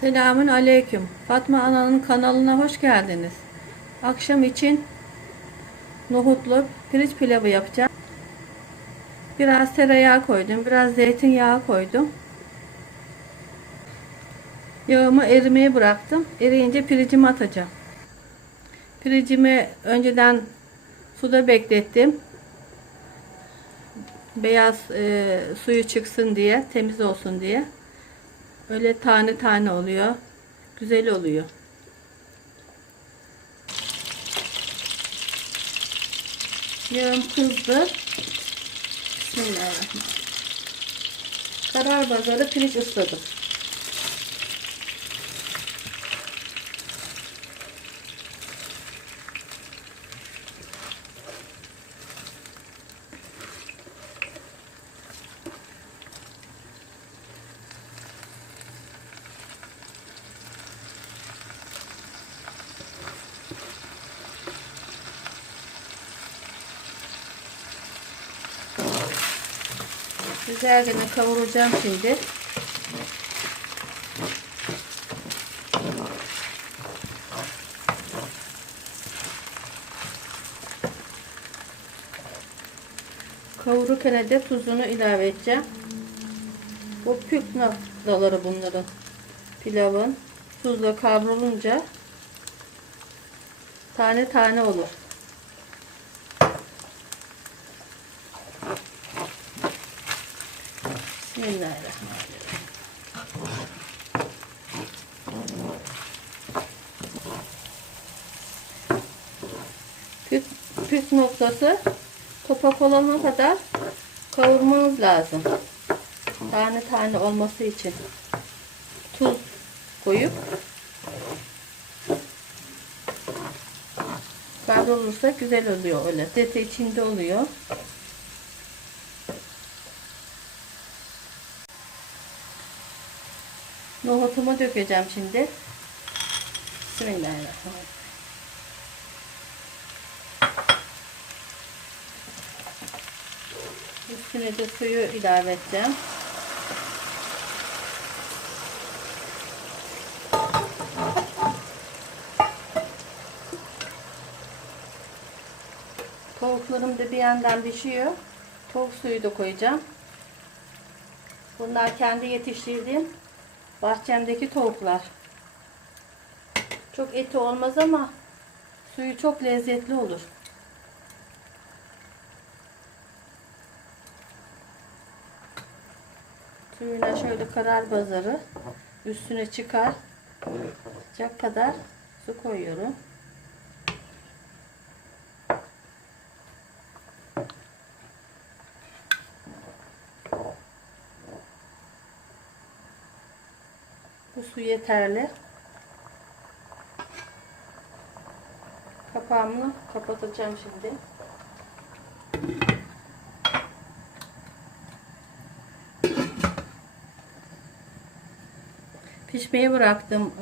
Selamun aleyküm. Fatma Ana'nın kanalına hoş geldiniz. Akşam için nohutlu pirinç pilavı yapacağım. Biraz tereyağı koydum, biraz zeytinyağı koydum. Yağımı erimeye bıraktım. Eriyince pirincimi atacağım. Pirincimi önceden suda beklettim. Beyaz suyu çıksın diye, temiz olsun diye. Öyle tane tane oluyor. Güzel oluyor. Yağım kızdı. Bismillahirrahmanirrahim. Karar bazarı pirinç ısladım. Güzelce kavuracağım şimdi. Kavururken de tuzunu ilave edeceğim. Bu püf noktaları bunların. Pilavın tuzla kavrulunca tane tane olur. Bismillahirrahmanirrahim. Püf noktası topak olana kadar kavurmanız lazım. Tane tane olması için tuz koyup kavrulursa güzel oluyor, öyle lezzeti içinde oluyor. Nohutumu dökeceğim şimdi. Bismillahirrahmanirrahim. Üstüne de suyu ilave edeceğim. Tavuklarım da bir yandan pişiyor. Tavuk suyu da koyacağım. Bunlar kendi yetiştirdiğim bahçemdeki tavuklar. Çok eti olmaz ama suyu çok lezzetli olur. Suyuna şöyle karar bazarı üstüne çıkacak kadar su koyuyorum. Bu su yeterli. Kapağımı kapatacağım şimdi. Pişmeye bıraktım,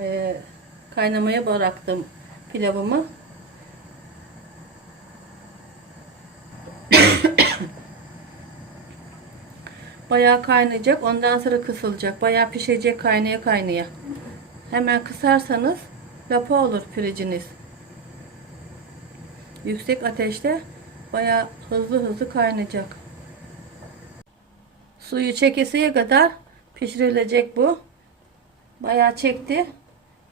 kaynamaya bıraktım pilavımı. Bayağı kaynayacak, ondan sonra kısılacak. Bayağı pişecek kaynaya kaynaya. Hemen kısarsanız lapa olur pirinciniz. Yüksek ateşte bayağı hızlı hızlı kaynayacak. Suyu çekesiye kadar pişirilecek bu. Bayağı çekti.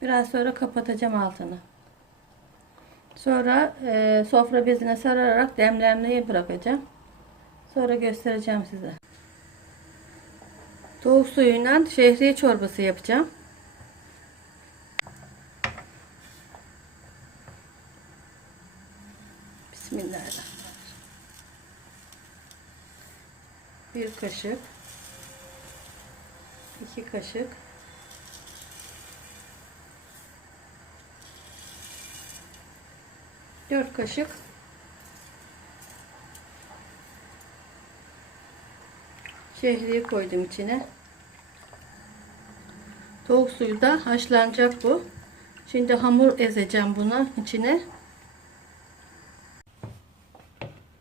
Biraz sonra kapatacağım altını. Sonra sofra bezine sararak demlemeye bırakacağım. Sonra göstereceğim size. Tavuk suyuyla şehriye çorbası yapacağım. Bismillahirrahmanirrahim. Bir kaşık, 2 kaşık, 4 kaşık şehriye koydum içine. Tavuk suyu da haşlanacak bu. Şimdi hamur ezeceğim buna içine.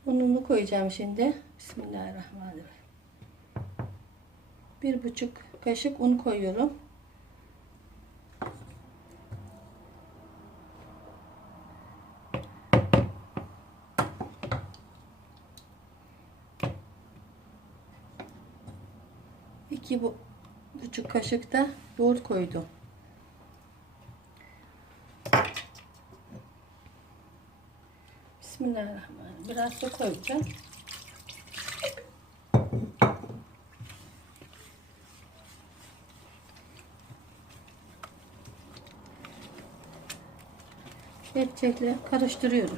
Ununu koyacağım şimdi. Bismillahirrahmanirrahim. 1,5 kaşık un koyuyorum. İki buçuk kaşık da yoğurt koydum. Bismillahirrahmanirrahim. Biraz su koyacağım. Kepçekle karıştırıyorum.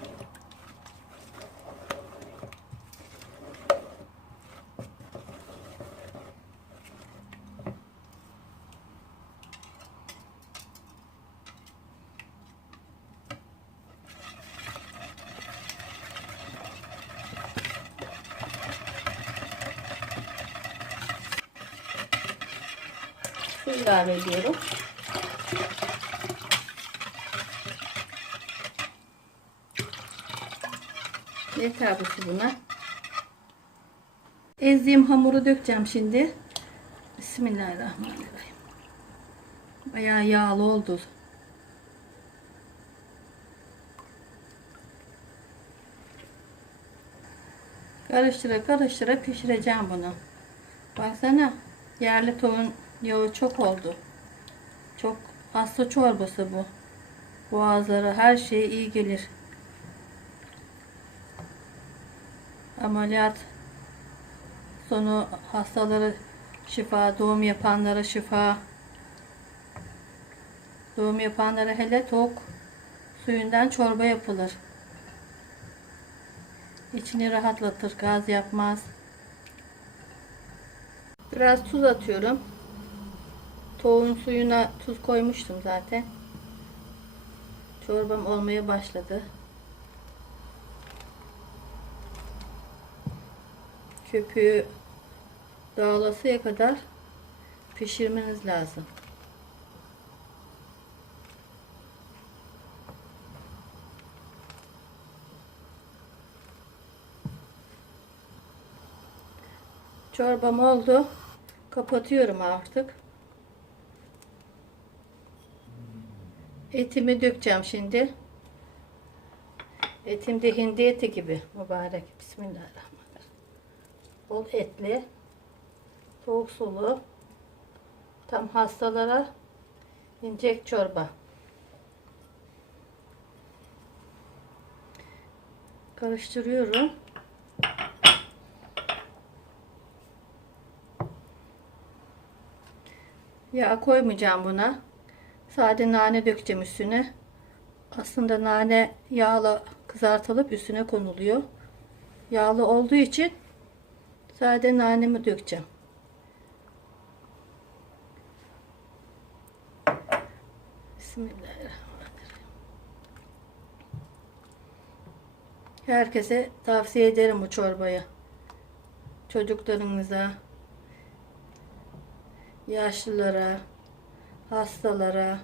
Su ilave ediyorum. Yeter bu su buna. Ezdiğim hamuru dökeceğim şimdi. Bismillahirrahmanirrahim. Bayağı yağlı oldu. Karıştıra karıştıra pişireceğim bunu. Baksana, yerli tavuğun yağı çok oldu. Çok hasta çorbası bu. Boğazlara, her şeye iyi gelir. Ameliyat sonu hastalara şifa, doğum yapanlara şifa. Doğum yapanlara hele tavuk suyundan çorba yapılır. İçini rahatlatır, gaz yapmaz. Biraz tuz atıyorum. Tavuğun suyuna tuz koymuştum zaten. Çorbam olmaya başladı. Köpüğü dağılasıya kadar pişirmeniz lazım. Çorbam oldu. Kapatıyorum artık. Etimi dökeceğim şimdi. Etim de hindi eti gibi mübarek. Bismillahirrahmanirrahim. Bol etli, tavuk sulu, tam hastalara inecek çorba. Karıştırıyorum. Yağ koymayacağım buna. Sade nane dökeceğim üstüne. Aslında nane yağla kızartılıp üstüne konuluyor. Yağlı olduğu için sade nanemi dökeceğim. Bismillahirrahmanirrahim. Herkese tavsiye ederim bu çorbayı. Çocuklarınıza, yaşlılara, hastalara.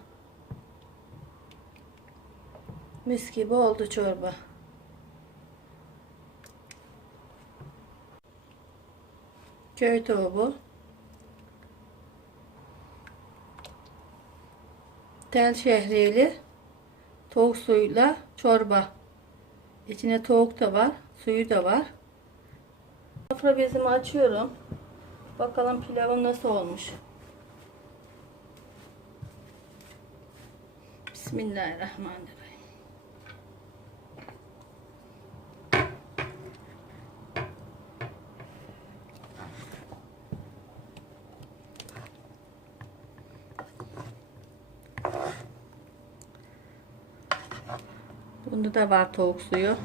Mis gibi oldu çorba. Köy tavuğu bu. Tel şehriyeli tavuk suyuyla çorba. İçine tavuk da var, suyu da var. Sofra bezimi açıyorum. Bakalım pilavım nasıl olmuş. Bismillahirrahmanirrahim. Bunda da var tavuk suyu.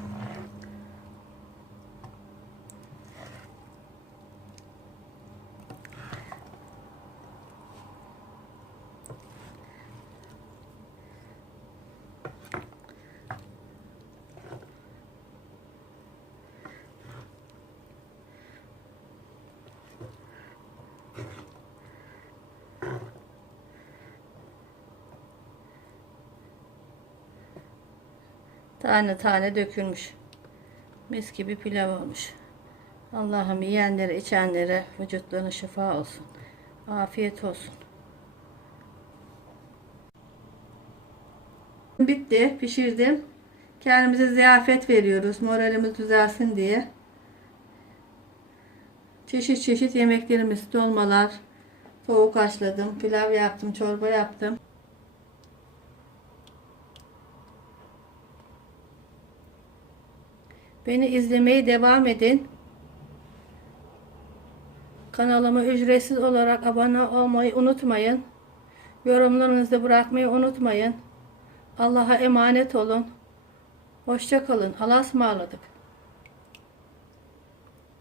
Tane tane dökülmüş. Mis gibi pilav olmuş. Allah'ım yiyenlere, içenlere vücutlarına şifa olsun. Afiyet olsun. Bitti, pişirdim. Kendimize ziyafet veriyoruz, moralimiz düzelsin diye. Çeşit çeşit yemeklerimiz, dolmalar, tavuk haşladım, pilav yaptım, çorba yaptım. Beni izlemeye devam edin. Kanalıma ücretsiz olarak abone olmayı unutmayın. Yorumlarınızı bırakmayı unutmayın. Allah'a emanet olun. Hoşça kalın. Allah'a ısmarladık.